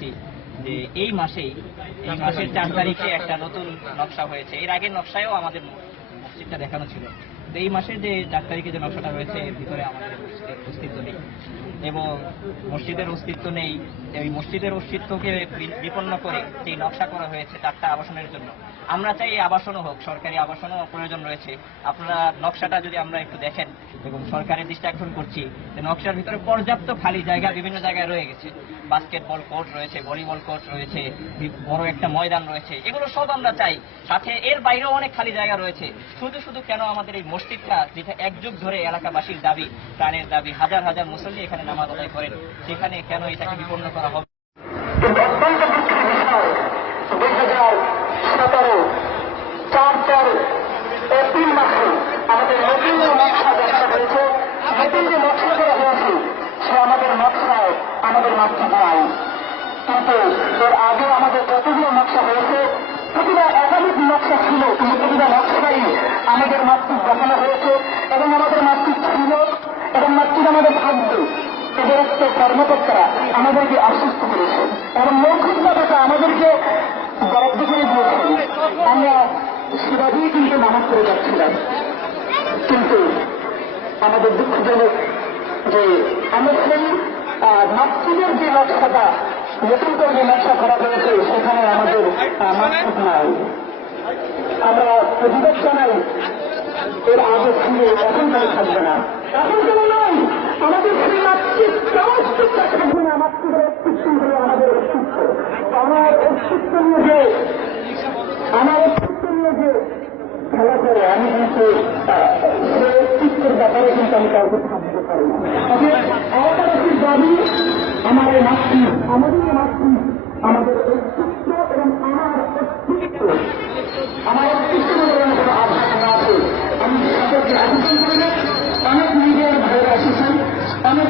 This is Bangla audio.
করছি যে এই মাসেই, এই মাসের চার তারিখে একটা নতুন নকশা হয়েছে। এর আগের নকশায়ও আমাদের মসজিদটা দেখানো ছিল। এই মাসের যে চার তারিখে যে নকশাটা হয়েছে এর ভিতরে আমাদের অস্তিত্ব নেই। এবং মসজিদের অস্তিত্ব নেই। এই মসজিদের অস্তিত্বকে বিপন্ন করে যে নকশা করা হয়েছে চারটা আবাসনের জন্য। আমরা চাই আবাসনও হোক, সরকারি আবাসনও প্রয়োজন রয়েছে। আপনারা নকশাটা যদি আমরা একটু দেখেন এবং সরকারের দৃষ্টি আকর্ষণ করছি, যে নকশার ভিতরে পর্যাপ্ত খালি জায়গা বিভিন্ন জায়গায় রয়ে গেছে। বাস্কেটবল কোর্ট রয়েছে, ভলিবল কোর্ট রয়েছে বড় একটা ময়দান রয়েছে। এগুলো সব আমরা চাই। সাথে এর বাইরেও অনেক খালি জায়গা রয়েছে। শুধু শুধু কেন আমাদের এই মসজিদটা, যেটা এক যুগ ধরে এলাকাবাসীর দাবি, প্রাণের দাবি, হাজার হাজার মুসল্লি এখানে নামাজ আদায় করেন। সেখানে কেন এটাকে বিপন্ন করা হবে? আমাদের নতুন নকশা করা হয়েছে, সে আমাদের নকশায় আমাদের মাতৃ কিন্তু আমাদের মাতৃ দেখানো হয়েছে এবং আমাদের মাতৃ ছিল এবং মাতৃ আমাদের থাকবে উপরোক্ত কর্মকর্তারা আমাদেরকে আশ্বস্ত করেছে এবং মৌখিকভাবে তা আমাদেরকে বরাদ্দ করে দিয়েছেন আমরা সেবা কিন্তু নামাজ পড়ে যাচ্ছিলাম। কিন্তু আমাদের দুঃখজনক যে আমরা সেই মাতৃদের যে নকশাটা, নতুন করে যে নকশা করা হয়েছে, সেখানে আমাদের মাতৃক নাই। আমরা প্রতিবাদ জানাই, এর আগে ছিল এখন কেন থাকবে না? এখন কেন নয়? আমাদের সেই মাতৃত্ব অস্তিত্ব থাকবে না মাতৃদের অস্তিত্ব হলো আমাদের অস্তিত্ব। আমার অস্তিত্ব নিয়ে যে, আমার অস্তিত্ব নিয়ে যে খেলা করে, আমি কিন্তু সেই অস্তিত্বের ব্যাপারে কিন্তু আমি কাউকে থাকতে পারি আওতাবাসীর দাবি, আমার মাতৃ, আমাদের মাতৃ, আমাদের অস্তিত্ব এবং আমার অস্তিত্ব আমার অস্তিত্ব বলে কোনো আভাস না আছে। আমি সকলকে আবেদন করি না। অনেক মিডিয়ার ভাইরা এসেছেন, অনেক